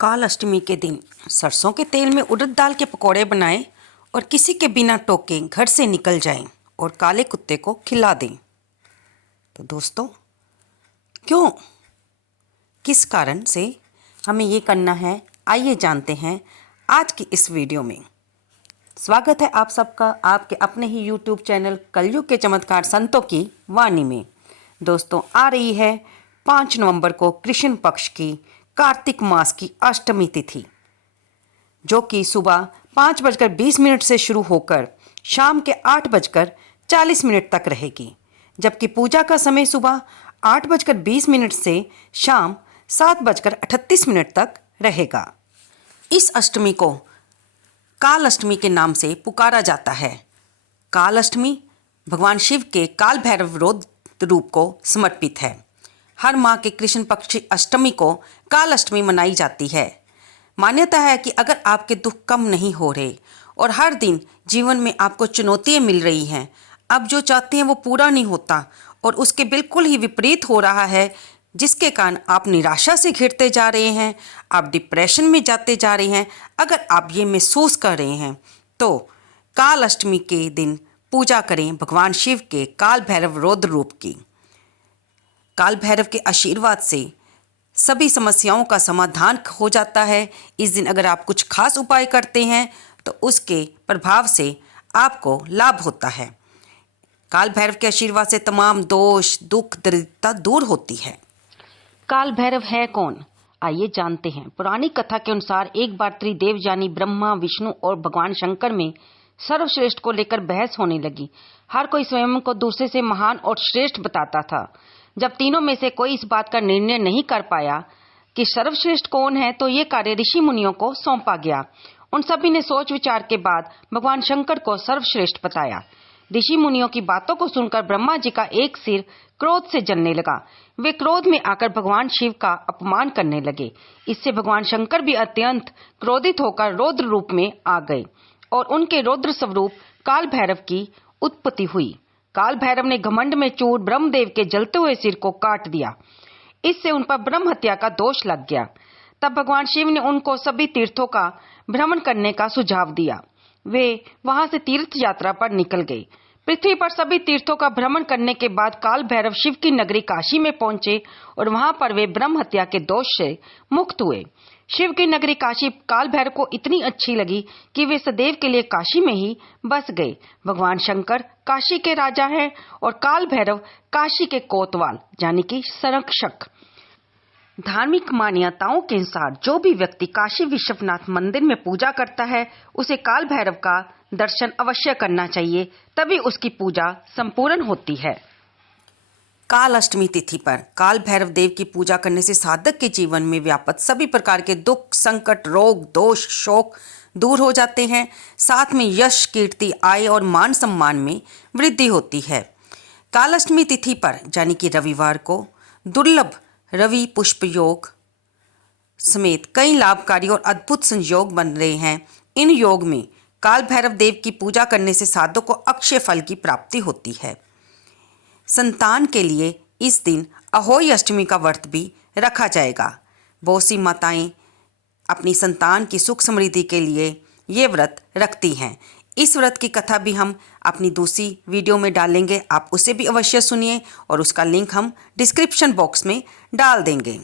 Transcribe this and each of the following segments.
काल अष्टमी के दिन सरसों के तेल में उड़द दाल के पकौड़े बनाएं और किसी के बिना टोके घर से निकल जाएं और काले कुत्ते को खिला दें। तो दोस्तों, क्यों, किस कारण से हमें ये करना है, आइए जानते हैं आज की इस वीडियो में। स्वागत है आप सबका आपके अपने ही YouTube चैनल कलयुग के चमत्कार संतों की वाणी में। दोस्तों, आ रही है 5 नवंबर को कृष्ण पक्ष की कार्तिक मास की अष्टमी तिथि, जो कि सुबह 5:20 से शुरू होकर शाम के 8:40 तक रहेगी, जबकि पूजा का समय सुबह 8:20 से शाम 7:38 तक रहेगा। इस अष्टमी को काल अष्टमी के नाम से पुकारा जाता है। काल अष्टमी भगवान शिव के काल भैरव रौद्र रूप को समर्पित है। हर माह के कृष्ण पक्ष की अष्टमी को काल अष्टमी मनाई जाती है। मान्यता है कि अगर आपके दुख कम नहीं हो रहे और हर दिन जीवन में आपको चुनौतियां मिल रही हैं, आप जो चाहते हैं वो पूरा नहीं होता और उसके बिल्कुल ही विपरीत हो रहा है, जिसके कारण आप निराशा से घिरते जा रहे हैं, आप डिप्रेशन में जाते जा रहे हैं, अगर आप ये महसूस कर रहे हैं तो काल अष्टमी के दिन पूजा करें भगवान शिव के काल भैरव रौद्र रूप की। काल भैरव के आशीर्वाद से सभी समस्याओं का समाधान हो जाता है। इस दिन अगर आप कुछ खास उपाय करते हैं तो उसके प्रभाव से आपको लाभ होता है। काल भैरव के आशीर्वाद से तमाम दोष, दुख, दरिद्रता दूर होती है। काल भैरव है कौन, आइए जानते हैं। पुरानी कथा के अनुसार एक बार त्रिदेव यानी ब्रह्मा, विष्णु और भगवान शंकर में सर्वश्रेष्ठ को लेकर बहस होने लगी। हर कोई स्वयं को दूसरे से महान और श्रेष्ठ बताता था। जब तीनों में से कोई इस बात का निर्णय नहीं कर पाया कि सर्वश्रेष्ठ कौन है, तो ये कार्य ऋषि मुनियों को सौंपा गया। उन सभी ने सोच विचार के बाद भगवान शंकर को सर्वश्रेष्ठ बताया। ऋषि मुनियों की बातों को सुनकर ब्रह्मा जी का एक सिर क्रोध से जलने लगा। वे क्रोध में आकर भगवान शिव का अपमान करने लगे। इससे भगवान शंकर भी अत्यंत क्रोधित होकर रौद्र रूप में आ गए और उनके रौद्र स्वरूप काल भैरव की उत्पत्ति हुई। काल भैरव ने घमंड में चूर ब्रह्मदेव के जलते हुए सिर को काट दिया। इससे उन पर ब्रह्म हत्या का दोष लग गया। तब भगवान शिव ने उनको सभी तीर्थों का भ्रमण करने का सुझाव दिया। वे वहां से तीर्थ यात्रा पर निकल गए। पृथ्वी पर सभी तीर्थों का भ्रमण करने के बाद काल भैरव शिव की नगरी काशी में पहुंचे और वहां पर वे ब्रह्म हत्या के दोष से मुक्त हुए। शिव की नगरी काशी काल भैरव को इतनी अच्छी लगी कि वे सदैव के लिए काशी में ही बस गए। भगवान शंकर काशी के राजा हैं और काल भैरव काशी के कोतवाल यानी कि संरक्षक। धार्मिक मान्यताओं के अनुसार जो भी व्यक्ति काशी विश्वनाथ मंदिर में पूजा करता है, उसे काल भैरव का दर्शन अवश्य करना चाहिए, तभी उसकी पूजा संपूर्ण होती है। काल अष्टमी तिथि पर काल भैरव देव की पूजा करने से साधक के जीवन में व्याप्त सभी प्रकार के दुख, संकट, रोग, दोष, शोक दूर हो जाते हैं। साथ में यश, कीर्ति, आय और मान सम्मान में वृद्धि होती है। काल अष्टमी तिथि पर यानी कि रविवार को दुर्लभ रवि पुष्प योग समेत कई लाभकारी और अद्भुत संयोग बन रहे हैं। इन योग में काल भैरव देव की पूजा करने से साधक को अक्षय फल की प्राप्ति होती है। संतान के लिए इस दिन अहोई अष्टमी का व्रत भी रखा जाएगा। बहुत सी माताएं अपनी संतान की सुख समृद्धि के लिए ये व्रत रखती हैं। इस व्रत की कथा भी हम अपनी दूसरी वीडियो में डालेंगे, आप उसे भी अवश्य सुनिए और उसका लिंक हम डिस्क्रिप्शन बॉक्स में डाल देंगे।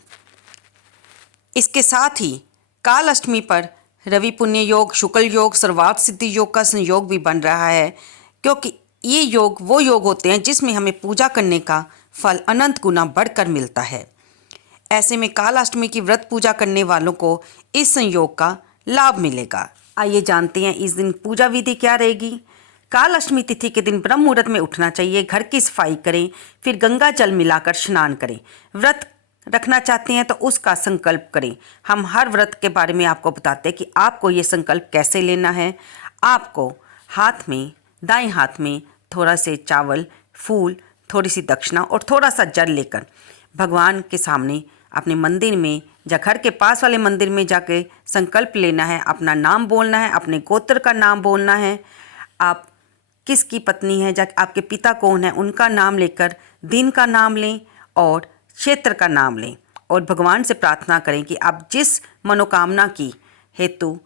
इसके साथ ही काल अष्टमी पर रवि पुण्य योग, शुक्ल योग, सर्वार्थ सिद्धि योग का संयोग भी बन रहा है, क्योंकि ये योग वो योग होते हैं जिसमें हमें पूजा करने का फल अनंत गुना बढ़कर मिलता है। ऐसे में काल अष्टमी की व्रत पूजा करने वालों को इस संयोग का लाभ मिलेगा। आइए जानते हैं इस दिन पूजा विधि क्या रहेगी। काल अष्टमी तिथि के दिन ब्रह्म मुहूर्त में उठना चाहिए। घर की सफाई करें, फिर गंगा जल मिलाकर स्नान करें। व्रत रखना चाहते हैं तो उसका संकल्प करें। हम हर व्रत के बारे में आपको बताते हैं कि आपको ये संकल्प कैसे लेना है। आपको हाथ में, दाएं हाथ में थोड़ा से चावल, फूल, थोड़ी सी दक्षिणा और थोड़ा सा जल लेकर भगवान के सामने अपने मंदिर में या घर के पास वाले मंदिर में जाके संकल्प लेना है। अपना नाम बोलना है, अपने गोत्र का नाम बोलना है, आप किसकी पत्नी है या आपके पिता कौन है उनका नाम लेकर दिन का नाम लें और क्षेत्र का नाम लें और भगवान से प्रार्थना करें कि आप जिस मनोकामना की हेतु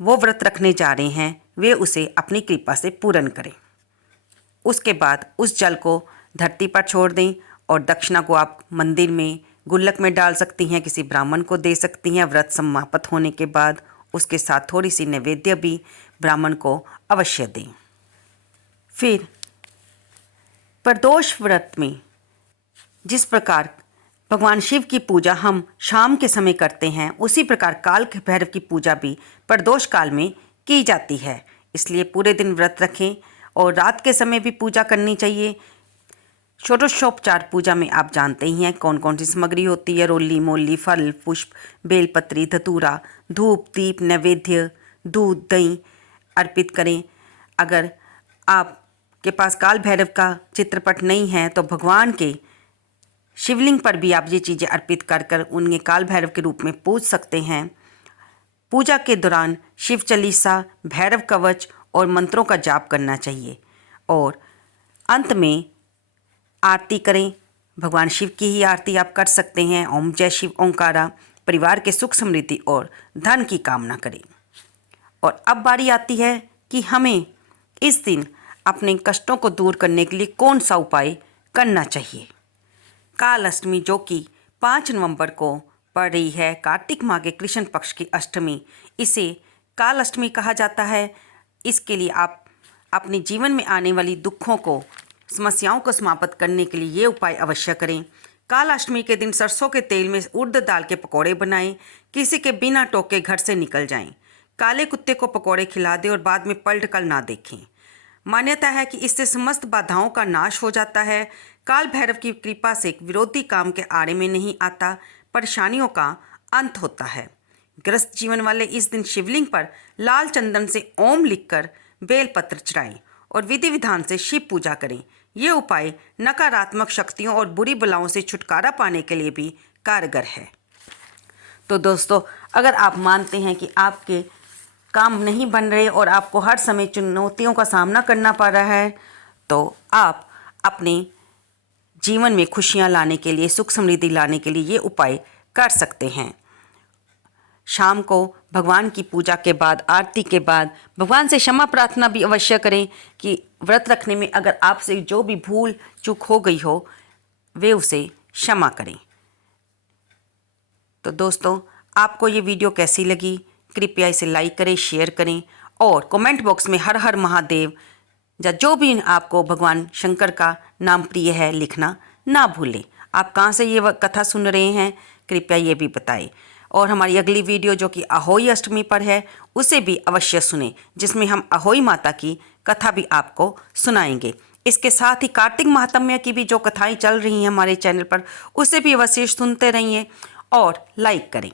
वो व्रत रखने जा रहे हैं वे उसे अपनी कृपा से पूर्ण करें। उसके बाद उस जल को धरती पर छोड़ दें और दक्षिणा को आप मंदिर में गुल्लक में डाल सकती हैं, किसी ब्राह्मण को दे सकती हैं। व्रत समाप्त होने के बाद उसके साथ थोड़ी सी नैवेद्य भी ब्राह्मण को अवश्य दें। फिर प्रदोष व्रत में जिस प्रकार भगवान शिव की पूजा हम शाम के समय करते हैं, उसी प्रकार काल भैरव की पूजा भी प्रदोष काल में की जाती है। इसलिए पूरे दिन व्रत रखें और रात के समय भी पूजा करनी चाहिए। षोडशोपचार पूजा में आप जानते ही हैं कौन कौन सी सामग्री होती है। रोली मोली, फल पुष्प, बेलपत्री, धतूरा, धूप दीप, नैवेद्य, दूध दही अर्पित करें। अगर आपके पास काल भैरव का चित्रपट नहीं है तो भगवान के शिवलिंग पर भी आप ये चीज़ें अर्पित कर कर उन्हें काल भैरव के रूप में पूज सकते हैं। पूजा के दौरान शिव चालीसा, भैरव कवच और मंत्रों का जाप करना चाहिए और अंत में आरती करें। भगवान शिव की ही आरती आप कर सकते हैं। ओम जय शिव ओंकारा। परिवार के सुख समृद्धि और धन की कामना करें। और अब बारी आती है कि हमें इस दिन अपने कष्टों को दूर करने के लिए कौन सा उपाय करना चाहिए। काल अष्टमी जो कि 5 नवंबर को पड़ रही है, कार्तिक माह के कृष्ण पक्ष की अष्टमी, इसे काल अष्टमी कहा जाता है। इसके लिए आप अपने जीवन में आने वाली दुखों को, समस्याओं को समाप्त करने के लिए ये उपाय अवश्य करें। काल अष्टमी के दिन सरसों के तेल में उड़द दाल के पकौड़े बनाएं। किसी के बिना टोके घर से निकल जाएं। काले कुत्ते को पकौड़े खिला दें और बाद में पलट कर ना देखें। मान्यता है कि इससे समस्त बाधाओं का नाश हो जाता है। काल भैरव की कृपा से विरोधी काम के आड़े में नहीं आता, परेशानियों का अंत होता है। ग्रस्त जीवन वाले इस दिन शिवलिंग पर लाल चंदन से ओम लिखकर बेलपत्र चढ़ाएं और विधि विधान से शिव पूजा करें। ये उपाय नकारात्मक शक्तियों और बुरी बलाओं से छुटकारा पाने के लिए भी कारगर है। तो दोस्तों, अगर आप मानते हैं कि आपके काम नहीं बन रहे और आपको हर समय चुनौतियों का सामना करना पड़ रहा है, तो आप अपने जीवन में खुशियां लाने के लिए, सुख समृद्धि लाने के लिए ये उपाय कर सकते हैं। शाम को भगवान की पूजा के बाद, आरती के बाद भगवान से क्षमा प्रार्थना भी अवश्य करें कि व्रत रखने में अगर आपसे जो भी भूल चूक हो गई हो वे उसे क्षमा करें। तो दोस्तों, आपको ये वीडियो कैसी लगी? कृपया इसे लाइक करें, शेयर करें और कमेंट बॉक्स में हर हर महादेव या जो भी आपको भगवान शंकर का नाम प्रिय है लिखना ना भूलें। आप कहाँ से ये कथा सुन रहे हैं कृपया ये भी बताएं। और हमारी अगली वीडियो जो कि अहोई अष्टमी पर है उसे भी अवश्य सुनें, जिसमें हम अहोई माता की कथा भी आपको सुनाएंगे। इसके साथ ही कार्तिक महात्म्य की भी जो कथाएं चल रही हैं हमारे चैनल पर, उसे भी अवश्य सुनते रहिए और लाइक करें।